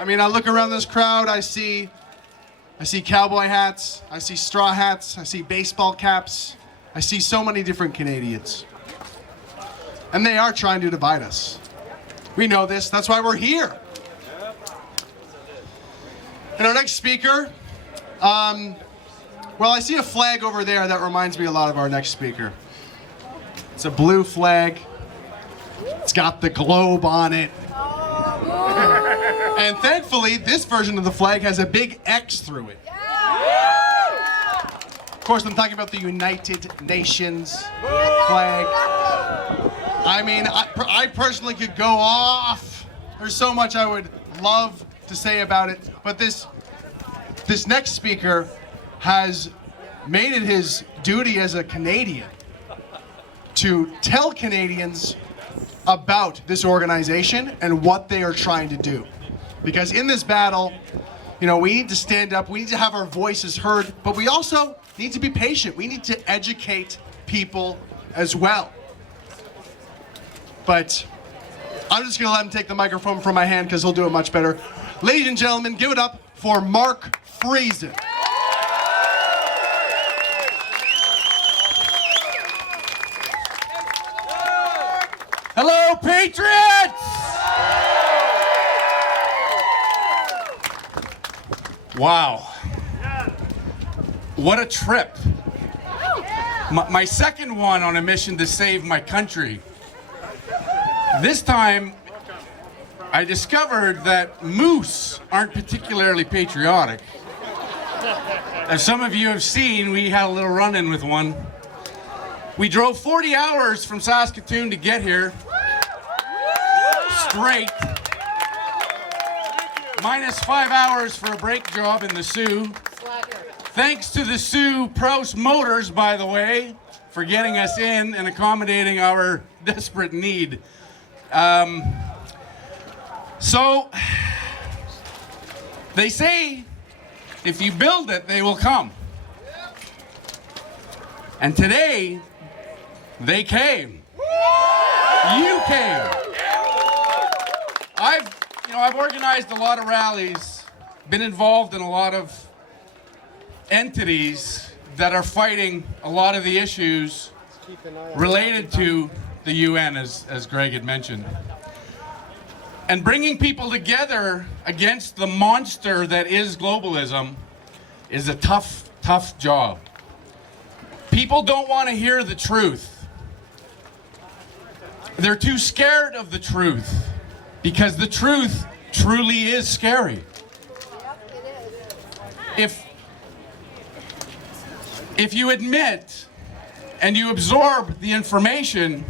I mean, I look around this crowd, I see cowboy hats, I see straw hats, I see baseball caps, I see so many different Canadians. And they are trying to divide us. We know this, that's why we're here. And our next speaker, well, I see a flag over there that reminds me a lot of our next speaker. It's a blue flag. It's got the globe on it. And thankfully, this version of the flag has a big X through it. Of course, I'm talking about the United Nations flag. I mean, I personally could go off. There's so much I would love to say about it. But this next speaker has made it his duty as a Canadian to tell Canadians about this organization and what they are trying to do. Because in this battle, you know, we need to stand up, we need to have our voices heard, but we also need to be patient. We need to educate people as well. But I'm just gonna let him take the microphone from my hand because he'll do it much better. Ladies and gentlemen, give it up for Mark Friesen. Hello, Patriots! Wow. What a trip. My second one on a mission to save my country. This time, I discovered that moose aren't particularly patriotic. As some of you have seen, we had a little run-in with one. We drove 40 hours from Saskatoon to get here. Straight. Minus 5 hours for a brake job in the Sioux. Thanks to the Sioux Prouse Motors, by the way, for getting us in and accommodating our desperate need. So, they say, if you build it, they will come. And today, they came. You came. I've organized a lot of rallies, been involved in a lot of entities that are fighting a lot of the issues related to the UN, as Greg had mentioned. And bringing people together against the monster that is globalism is a tough, tough job. People don't want to hear the truth. They're too scared of the truth because the truth truly is scary. If you admit and you absorb the information,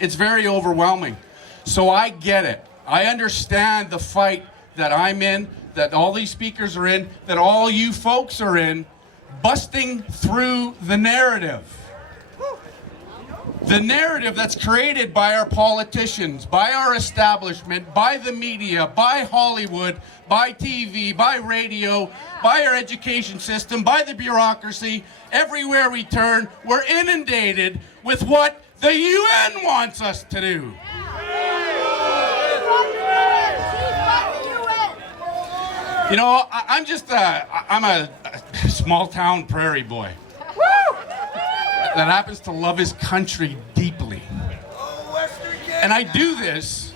it's very overwhelming. So I get it. I understand the fight that I'm in, that all these speakers are in, that all you folks are in, busting through the narrative. The narrative that's created by our politicians, by our establishment, by the media, by Hollywood, by TV, by radio, by our education system, by the bureaucracy. Everywhere we turn, we're inundated with what the UN wants us to do. You know, I'm a small town prairie boy that happens to love his country deeply. And I do this,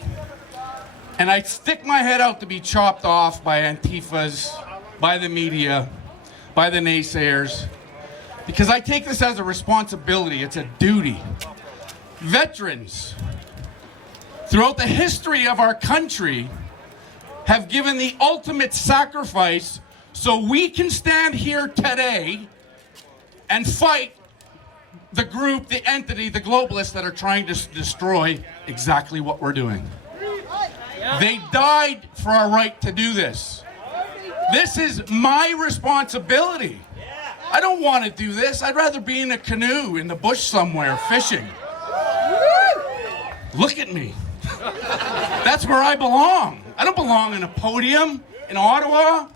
and I stick my head out to be chopped off by Antifas, by the media, by the naysayers, because I take this as a responsibility, it's a duty. Veterans, throughout the history of our country, have given the ultimate sacrifice so we can stand here today and fight the group, the entity, the globalists that are trying to destroy exactly what we're doing. They died for our right to do this. This is my responsibility. I don't want to do this. I'd rather be in a canoe in the bush somewhere fishing. Look at me. That's where I belong. I don't belong in a podium in Ottawa,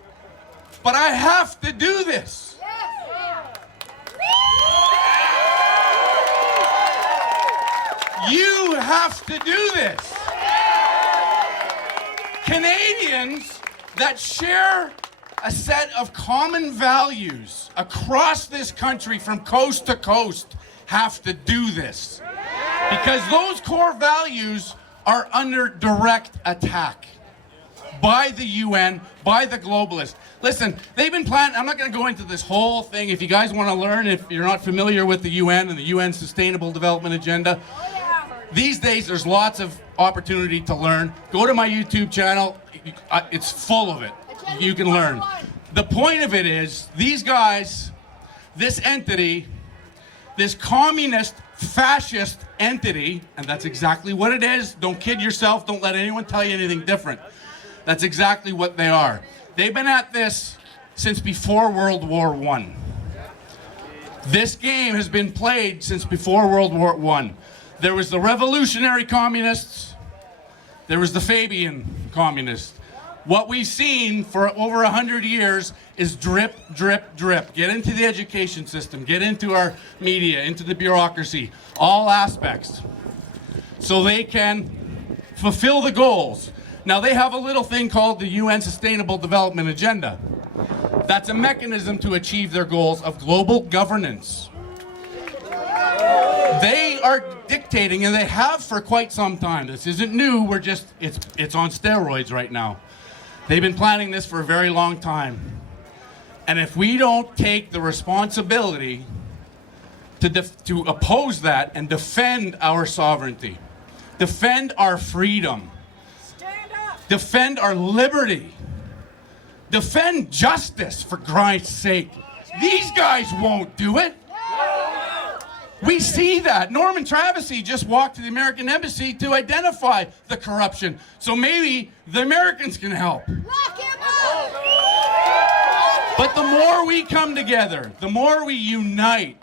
but I have to do this. You have to do this. Canadians that share a set of common values across this country from coast to coast have to do this. Because those core values are under direct attack by the UN, by the globalists. Listen, they've been planning, I'm not going to go into this whole thing. If you guys want to learn, if you're not familiar with the UN and the UN Sustainable Development Agenda, these days there's lots of opportunity to learn. Go to my YouTube channel, it's full of it. You can learn. The point of it is, these guys, this entity, this communist, fascist entity, and that's exactly what it is. Don't kid yourself. Don't let anyone tell you anything different. That's exactly what they are. They've been at this since before World War I. This game has been played since before World War I. There was the revolutionary communists. There was the Fabian communists. What we've seen for over 100 years is drip, drip, drip. Get into the education system, get into our media, into the bureaucracy, all aspects, so they can fulfill the goals. Now, they have a little thing called the UN Sustainable Development Agenda. That's a mechanism to achieve their goals of global governance. They are dictating, and they have for quite some time. This isn't new, it's on steroids right now. They've been planning this for a very long time. And if we don't take the responsibility to oppose that and defend our sovereignty, defend our freedom, defend our liberty, defend justice, for Christ's sake, these guys won't do it. We see that. Norman Travesey just walked to the American embassy to identify the corruption. So maybe the Americans can help. Lock him up! But the more we come together, the more we unite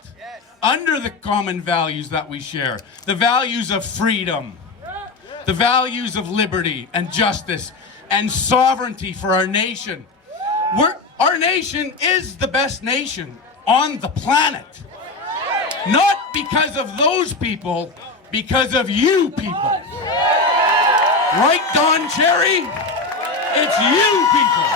under the common values that we share, the values of freedom, the values of liberty and justice and sovereignty for our nation. Our nation is the best nation on the planet. Not because of those people, because of you people. Right, Don Cherry? It's you people.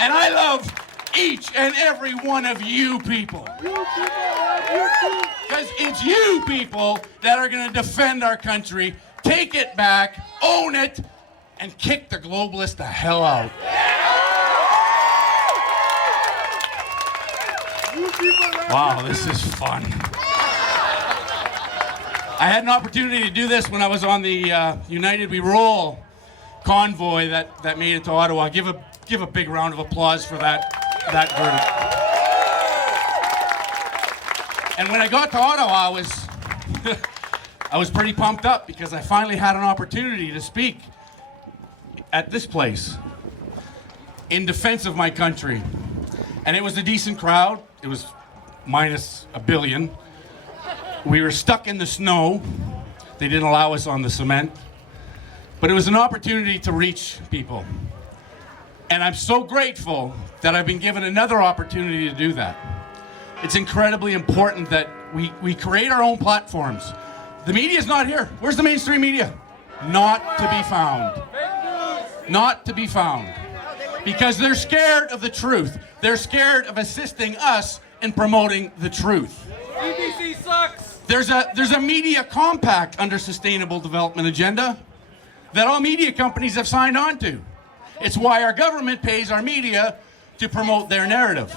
And I love each and every one of you people. Because it's you people that are going to defend our country, take it back, own it, and kick the globalists the hell out. Wow, this is fun. I had an opportunity to do this when I was on the United We Roll convoy that made it to Ottawa. Give a big round of applause for that group. And when I got to Ottawa, I was pretty pumped up because I finally had an opportunity to speak at this place in defense of my country. And it was a decent crowd. It was minus a billion. We were stuck in the snow. They didn't allow us on the cement. But it was an opportunity to reach people. And I'm so grateful that I've been given another opportunity to do that. It's incredibly important that we create our own platforms. The media's not here. Where's the mainstream media? Not to be found. Not to be found. Because they're scared of the truth. They're scared of assisting us in promoting the truth. BBC sucks. There's a media compact under Sustainable Development Agenda that all media companies have signed on to. It's why our government pays our media to promote their narrative.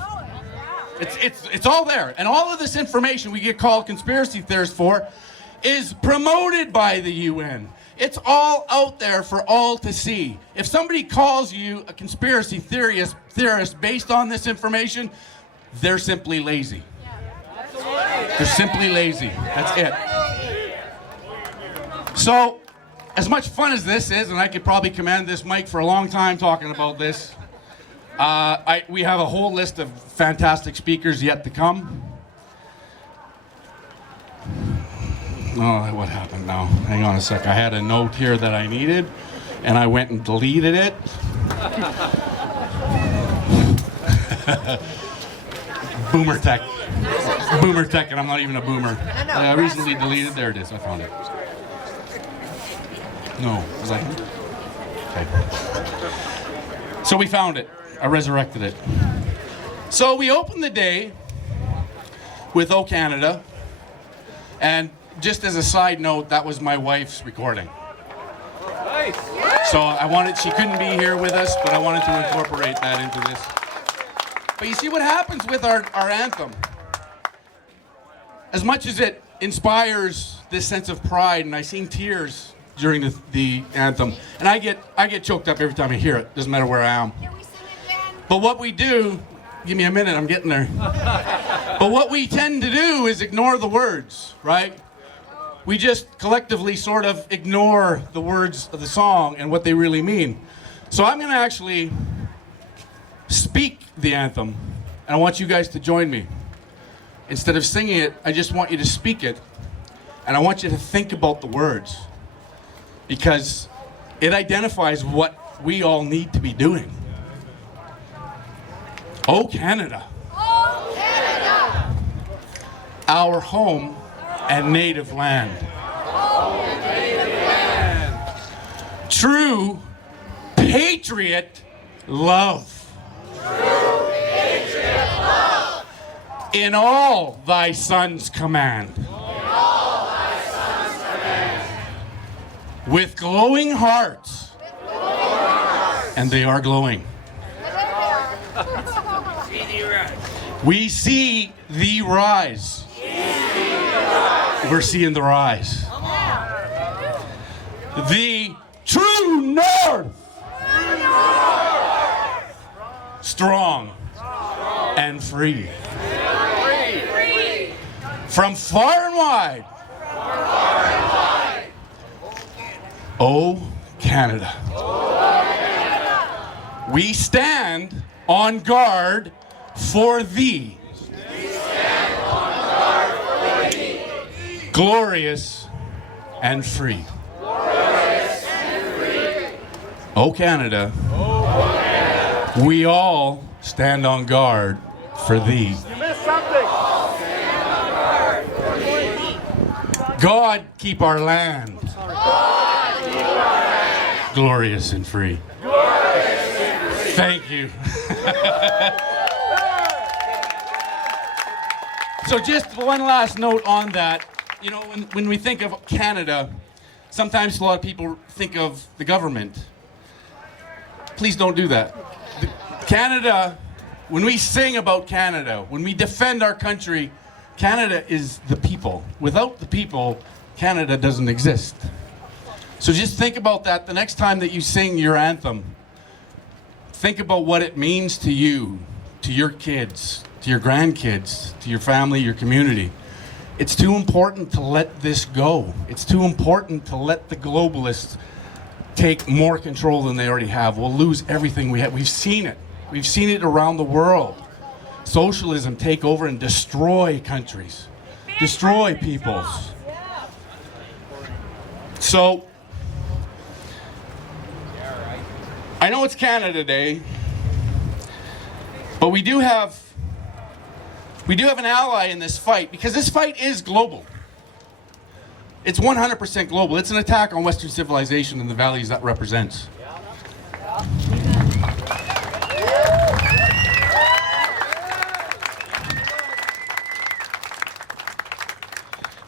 It's all there. And all of this information we get called conspiracy theorists for is promoted by the UN. It's all out there for all to see. If somebody calls you a conspiracy theorist based on this information, they're simply lazy. They're simply lazy. That's it. So, as much fun as this is, and I could probably command this mic for a long time talking about this, we have a whole list of fantastic speakers yet to come. Oh, what happened now? Hang on a sec. I had a note here that I needed, and I went and deleted it. Boomer tech. Boomer tech, and I'm not even a boomer. I recently deleted. There it is. I found it. No, was I? Okay. So we found it. I resurrected it. So we opened the day with "O Canada," and just as a side note, that was my wife's recording. Nice. So she couldn't be here with us, but I wanted to incorporate that into this. But you see what happens with our anthem. As much as it inspires this sense of pride, and I seen tears during the anthem, and I get choked up every time I hear it, doesn't matter where I am. Can we sing again? But what we do, give me a minute, I'm getting there. But what we tend to do is ignore the words, right? We just collectively sort of ignore the words of the song and what they really mean. So I'm gonna actually speak the anthem, and I want you guys to join me. Instead of singing it, I just want you to speak it, and I want you to think about the words, because it identifies what we all need to be doing. O Canada, Oh, Canada! our home and native land. True patriot love. In all thy sons command. With glowing hearts. And they are glowing. We see thee rise. We're seeing the rise. The true north. Strong and free. From far and wide. O Canada. We stand on guard for thee. Glorious and free. O Canada, we all stand on guard for thee. You missed something. God keep our land. Glorious and free. Thank you. So just one last note on that. You know, when we think of Canada, sometimes a lot of people think of the government. Please don't do that. Canada, when we sing about Canada, when we defend our country, Canada is the people. Without the people, Canada doesn't exist. So just think about that the next time that you sing your anthem. Think about what it means to you, to your kids, to your grandkids, to your family, your community. It's too important to let this go. It's too important to let the globalists take more control than they already have. We'll lose everything we have. We've seen it. We've seen it around the world. Socialism take over and destroy countries, destroy peoples. So, I know it's Canada Day, but we do have an ally in this fight, because this fight is global. It's 100% global. It's an attack on Western civilization and the values that represents.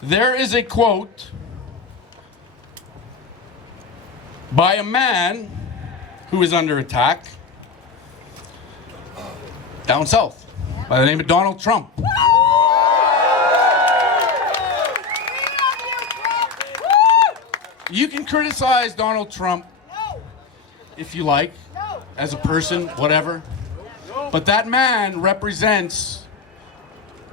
There is a quote by a man who is under attack down south by the name of Donald Trump. You can criticize Donald Trump if you like, as a person, whatever, but that man represents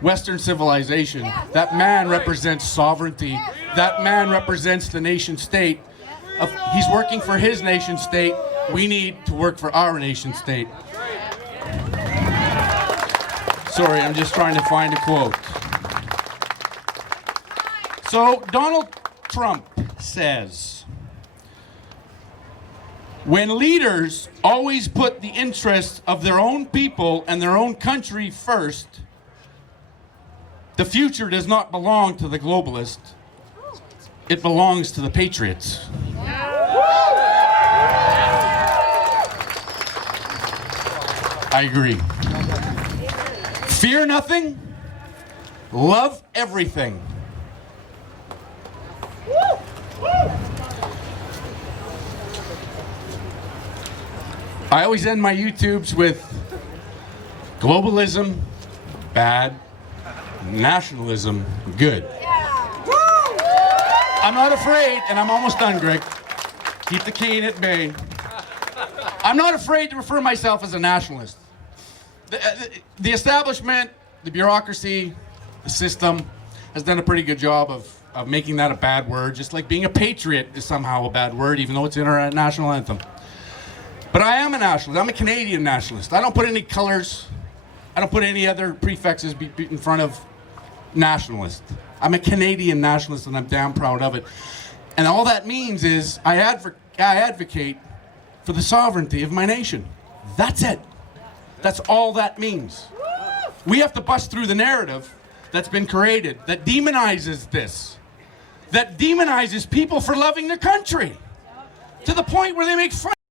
Western civilization. That man represents sovereignty. That man represents the nation state. He's working for his nation state. We need to work for our nation state. Sorry, I'm just trying to find a quote. So Donald Trump says, when leaders always put the interests of their own people and their own country first, the future does not belong to the globalists. It belongs to the patriots. I agree. Fear nothing, love everything. I always end my YouTubes with globalism, bad, nationalism, good. I'm not afraid, and I'm almost done, Greg. Keep the cane at bay. I'm not afraid to refer myself as a nationalist. The establishment, the bureaucracy, the system has done a pretty good job of making that a bad word, just like being a patriot is somehow a bad word, even though it's in our national anthem. But I am a nationalist. I'm a Canadian nationalist. I don't put any colors, I don't put any other prefixes in front of nationalist. I'm a Canadian nationalist, and I'm damn proud of it. And all that means is I advocate for the sovereignty of my nation. That's it. That's all that means. We have to bust through the narrative that's been created that demonizes this, that demonizes people for loving their country, to the point where they make fun